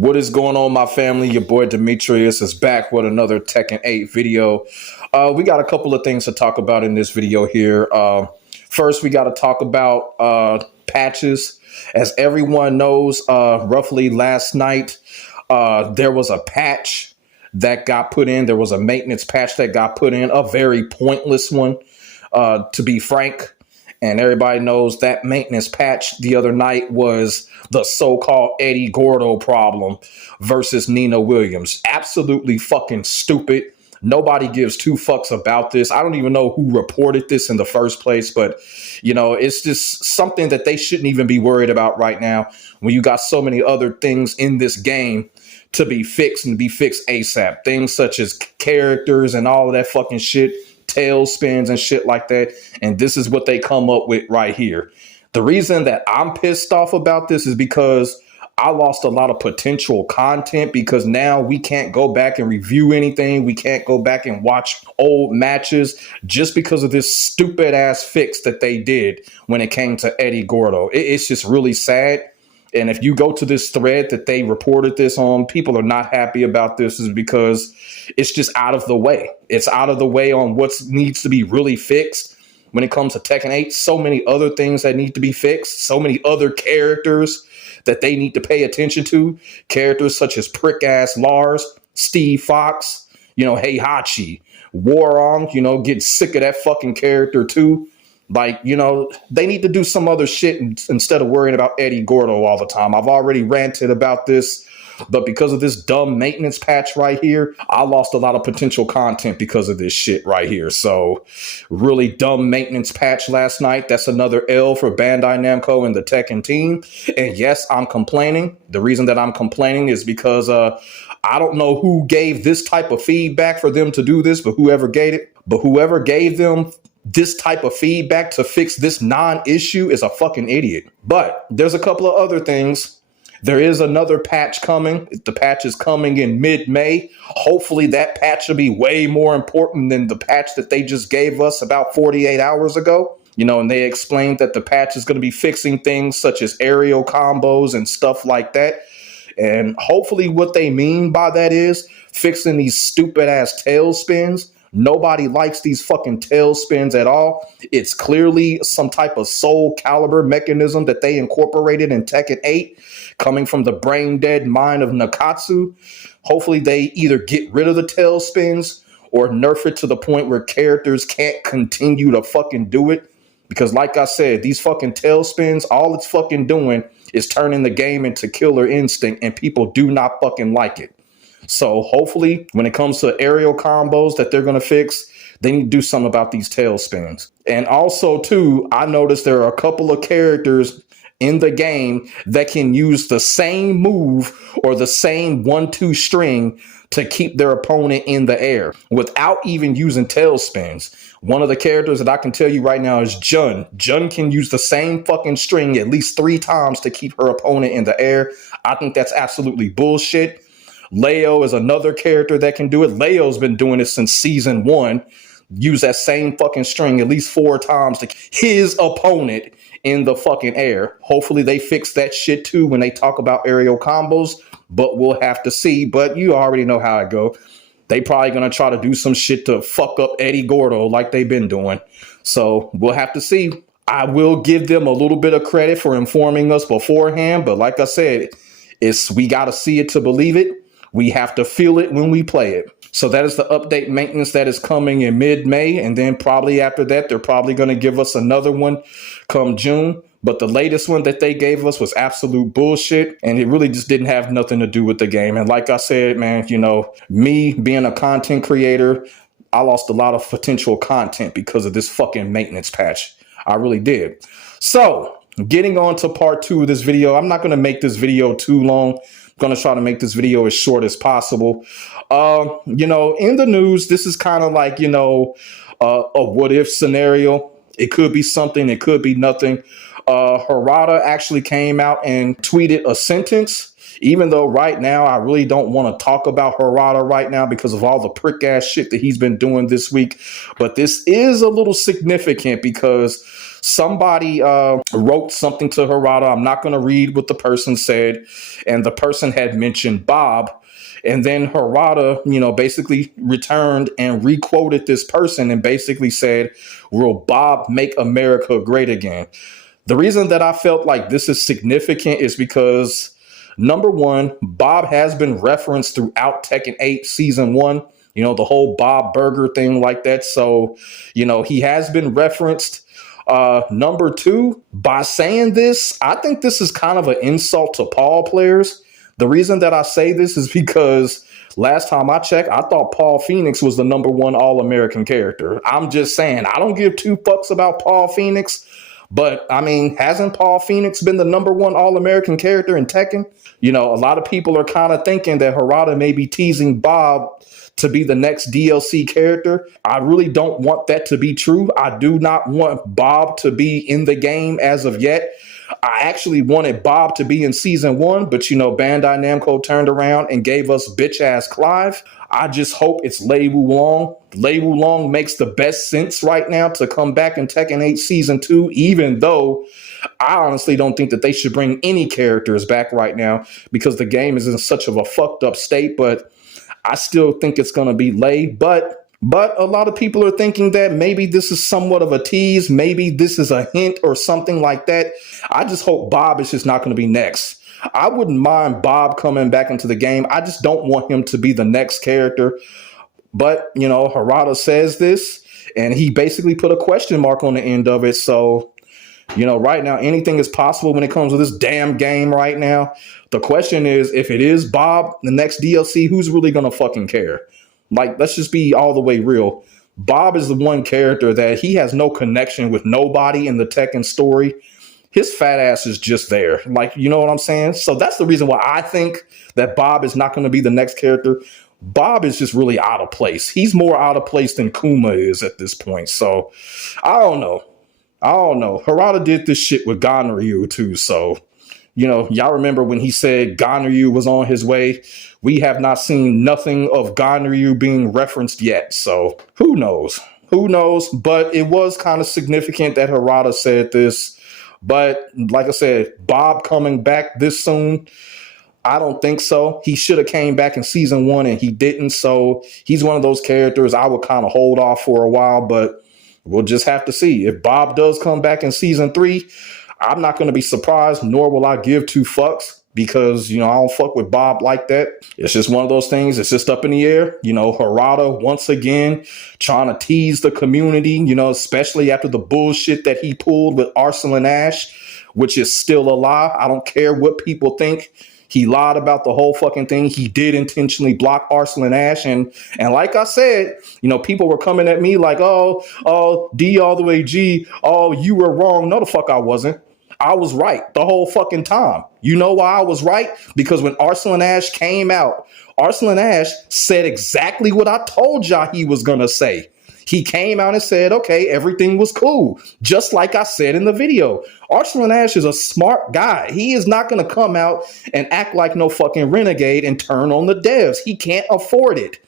What is going on, my family? Your boy Demetrius is back with another Tekken 8 video. We got a couple of things to talk about in this video here. First, we got to talk about patches. As everyone knows, roughly last night, there was a patch that got put in. There was a maintenance patch that got put in, a very pointless one, to be frank. And everybody knows that maintenance patch the other night was the so-called Eddie Gordo problem versus Nina Williams. Absolutely fucking stupid. Nobody gives two fucks about this. I don't even know who reported this in the first place, but, you know, it's just something that they shouldn't even be worried about right now when you got so many other things in this game to be fixed and be fixed ASAP. Things such as characters and all of that fucking shit, tailspins and shit like that. And this is what they come up with right here. The reason that I'm pissed off about this is because I lost a lot of potential content, because now we can't go back and review anything. We can't go back and watch old matches just because of this stupid ass fix that they did when it came to Eddie Gordo. It's just really sad. And if you go to this thread that they reported this on, people are not happy about this, is because it's just out of the way. It's out of the way on what needs to be really fixed when it comes to Tekken 8. So many other things that need to be fixed. So many other characters that they need to pay attention to. Characters such as prick-ass Lars, Steve Fox, Heihachi, Warong, get sick of that fucking character too. Like, they need to do some other shit instead of worrying about Eddie Gordo all the time. I've already ranted about this, but because of this dumb maintenance patch right here, I lost a lot of potential content because of this shit right here. So, really dumb maintenance patch last night. That's another L for Bandai Namco and the Tekken team. And yes, I'm complaining. The reason that I'm complaining is because I don't know who gave this type of feedback for them to do this, but whoever gave them this type of feedback to fix this non-issue is a fucking idiot. But there's a couple of other things. There is another patch coming. The patch is coming in mid-May. Hopefully that patch will be way more important than the patch that they just gave us about 48 hours ago. And they explained that the patch is going to be fixing things such as aerial combos and stuff like that. And hopefully what they mean by that is fixing these stupid ass tailspins. Nobody likes these fucking tailspins at all. It's clearly some type of Soul Calibur mechanism that they incorporated in Tekken 8, coming from the brain dead mind of Nakatsu. Hopefully they either get rid of the tailspins or nerf it to the point where characters can't continue to fucking do it. Because like I said, these fucking tailspins, all it's fucking doing is turning the game into Killer Instinct, and people do not fucking like it. So hopefully when it comes to aerial combos that they're going to fix, they need to do something about these tailspins. And also too, I noticed there are a couple of characters in the game that can use the same move or the same 1-2 string to keep their opponent in the air without even using tailspins. One of the characters that I can tell you right now is Jun. Jun can use the same fucking string at least 3 times to keep her opponent in the air. I think that's absolutely bullshit. Leo is another character that can do it. Leo's been doing it since season 1. Use that same fucking string at least 4 times to his opponent in the fucking air. Hopefully they fix that shit too when they talk about aerial combos, but we'll have to see. But you already know how it go. They probably going to try to do some shit to fuck up Eddie Gordo like they've been doing. So we'll have to see. I will give them a little bit of credit for informing us beforehand. But like I said, we got to see it to believe it. We have to feel it when we play it. So that is the update maintenance that is coming in mid-May. And then probably after that, they're probably going to give us another one come June. But the latest one that they gave us was absolute bullshit. And it really just didn't have nothing to do with the game. And like I said, man, me being a content creator, I lost a lot of potential content because of this fucking maintenance patch. I really did. So getting on to part 2 of this video, I'm not going to make this video too long. Going to try to make this video as short as possible. In the news, this is kind of like, a what if scenario. It could be something, it could be nothing. Harada actually came out and tweeted a sentence, even though right now I really don't want to talk about Harada right now because of all the prick ass shit that he's been doing this week. But this is a little significant because Somebody wrote something to Harada. I'm not going to read what the person said. And the person had mentioned Bob. And then Harada, basically returned and requoted this person and basically said, "Will Bob make America great again?" The reason that I felt like this is significant is because, number one, Bob has been referenced throughout Tekken 8 Season 1, the whole Bob Burger thing like that. So, he has been referenced. Number two, by saying this, I think this is kind of an insult to Paul players. The reason that I say this is because last time I checked, I thought Paul Phoenix was the number one All-American character. I'm just saying, I don't give two fucks about Paul Phoenix. But, I mean, hasn't Paul Phoenix been the number one All-American character in Tekken? A lot of people are kind of thinking that Harada may be teasing Bob to be the next DLC character. I really don't want that to be true. I do not want Bob to be in the game as of yet. I actually wanted Bob to be in Season 1, but, Bandai Namco turned around and gave us bitch-ass Clive. I just hope it's Lei Wulong. Lei Wulong makes the best sense right now to come back in Tekken 8 Season 2, even though I honestly don't think that they should bring any characters back right now because the game is in such of a fucked up state, but I still think it's going to be Lei. But a lot of people are thinking that maybe this is somewhat of a tease. Maybe this is a hint or something like that. I just hope Bob is just not going to be next. I wouldn't mind Bob coming back into the game. I just don't want him to be the next character. But, Harada says this, and he basically put a question mark on the end of it. So, right now, anything is possible when it comes to this damn game right now. The question is, if it is Bob, the next DLC, who's really going to fucking care? Like, let's just be all the way real. Bob is the one character that he has no connection with nobody in the Tekken story. His fat ass is just there. Like, you know what I'm saying? So that's the reason why I think that Bob is not going to be the next character. Bob is just really out of place. He's more out of place than Kuma is at this point. So I don't know. Harada did this shit with Ganryu too. So, y'all remember when he said Ganryu was on his way? We have not seen nothing of Ganryu being referenced yet. So who knows? But it was kind of significant that Harada said this. But like I said, Bob coming back this soon, I don't think so. He should have came back in Season 1 and he didn't. So he's one of those characters I would kind of hold off for a while, but we'll just have to see. If Bob does come back in Season 3, I'm not going to be surprised, nor will I give two fucks because, I don't fuck with Bob like that. It's just one of those things. It's just up in the air. Harada, once again, trying to tease the community, especially after the bullshit that he pulled with Arslan Ash, which is still a lie. I don't care what people think. He lied about the whole fucking thing. He did intentionally block Arslan Ash. And like I said, people were coming at me like, oh, D all the way G. Oh, you were wrong. No, the fuck I wasn't. I was right the whole fucking time. You know why I was right? Because when Arslan Ash came out, Arslan Ash said exactly what I told y'all he was going to say. He came out and said, okay, everything was cool. Just like I said in the video. Arslan Ash is a smart guy. He is not going to come out and act like no fucking renegade and turn on the devs. He can't afford it.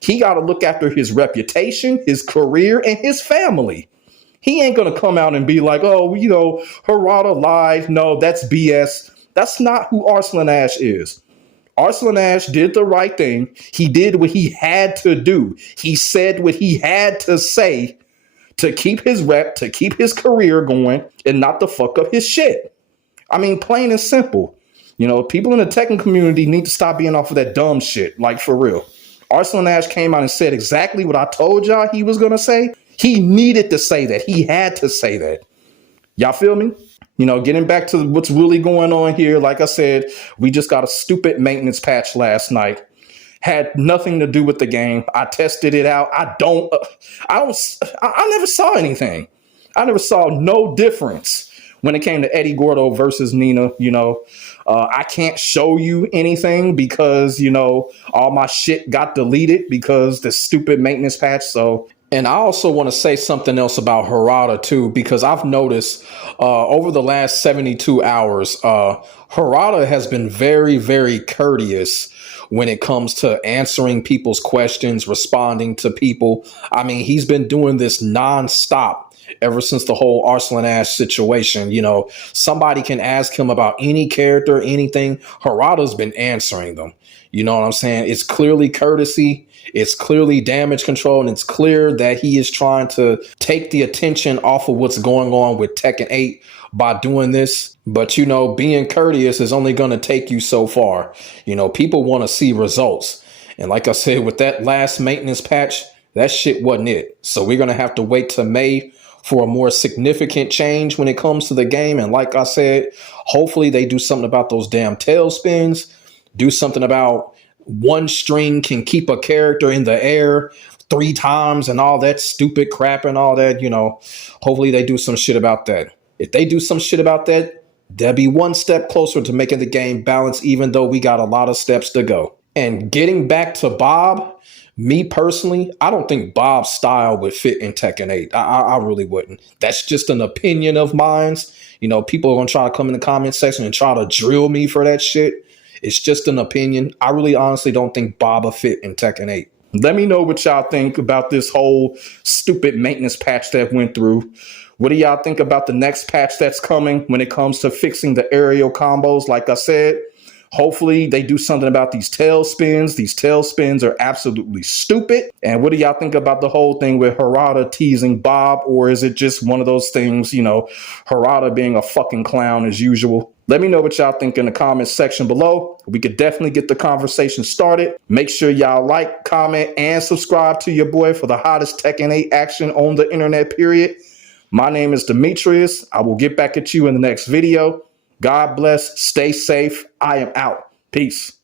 He got to look after his reputation, his career, and his family. He ain't going to come out and be like, oh, Harada lied. No, that's BS. That's not who Arslan Ash is. Arslan Ash did the right thing. He did what he had to do. He said what he had to say to keep his rep, to keep his career going, and not to fuck up his shit. I mean, plain and simple. People in the Tekken community need to stop being off of that dumb shit, like for real. Arslan Ash came out and said exactly what I told y'all he was going to say. He needed to say that. He had to say that. Y'all feel me? Getting back to what's really going on here. Like I said, we just got a stupid maintenance patch last night. Had nothing to do with the game. I tested it out. I never saw anything. I never saw no difference when it came to Eddie Gordo versus Nina. I can't show you anything because, all my shit got deleted because the stupid maintenance patch. So, and I also want to say something else about Harada too, because I've noticed over the last 72 hours, Harada has been very, very courteous when it comes to answering people's questions, responding to people. I mean, he's been doing this nonstop. ever since the whole Arslan Ash situation. Somebody can ask him about any character, anything. Harada's been answering them. You know what I'm saying? It's clearly courtesy. It's clearly damage control, and it's clear that he is trying to take the attention off of what's going on with Tekken 8 by doing this. But, being courteous is only going to take you so far. People want to see results. And like I said, with that last maintenance patch, that shit wasn't it. So we're going to have to wait till May for a more significant change when it comes to the game. And like I said, hopefully they do something about those damn tailspins. Do something about one string can keep a character in the air 3 times and all that stupid crap and all that. Hopefully they do some shit about that. If they do some shit about that, they'll be one step closer to making the game balanced, even though we got a lot of steps to go. And getting back to Bob, me personally, I don't think Bob's style would fit in Tekken 8. I really wouldn't. That's just an opinion of mine. People are going to try to come in the comment section and try to drill me for that shit. It's just an opinion. I really honestly don't think Bob will fit in Tekken 8. Let me know what y'all think about this whole stupid maintenance patch that went through. What do y'all think about the next patch that's coming when it comes to fixing the aerial combos? Like I said, hopefully they do something about these tailspins. These tailspins are absolutely stupid. And what do y'all think about the whole thing with Harada teasing Bob? Or is it just one of those things, Harada being a fucking clown as usual? Let me know what y'all think in the comments section below. We could definitely get the conversation started. Make sure y'all like, comment, and subscribe to your boy for the hottest Tekken 8 action on the internet, period. My name is Demetrius. I will get back at you in the next video. God bless. Stay safe. I am out. Peace.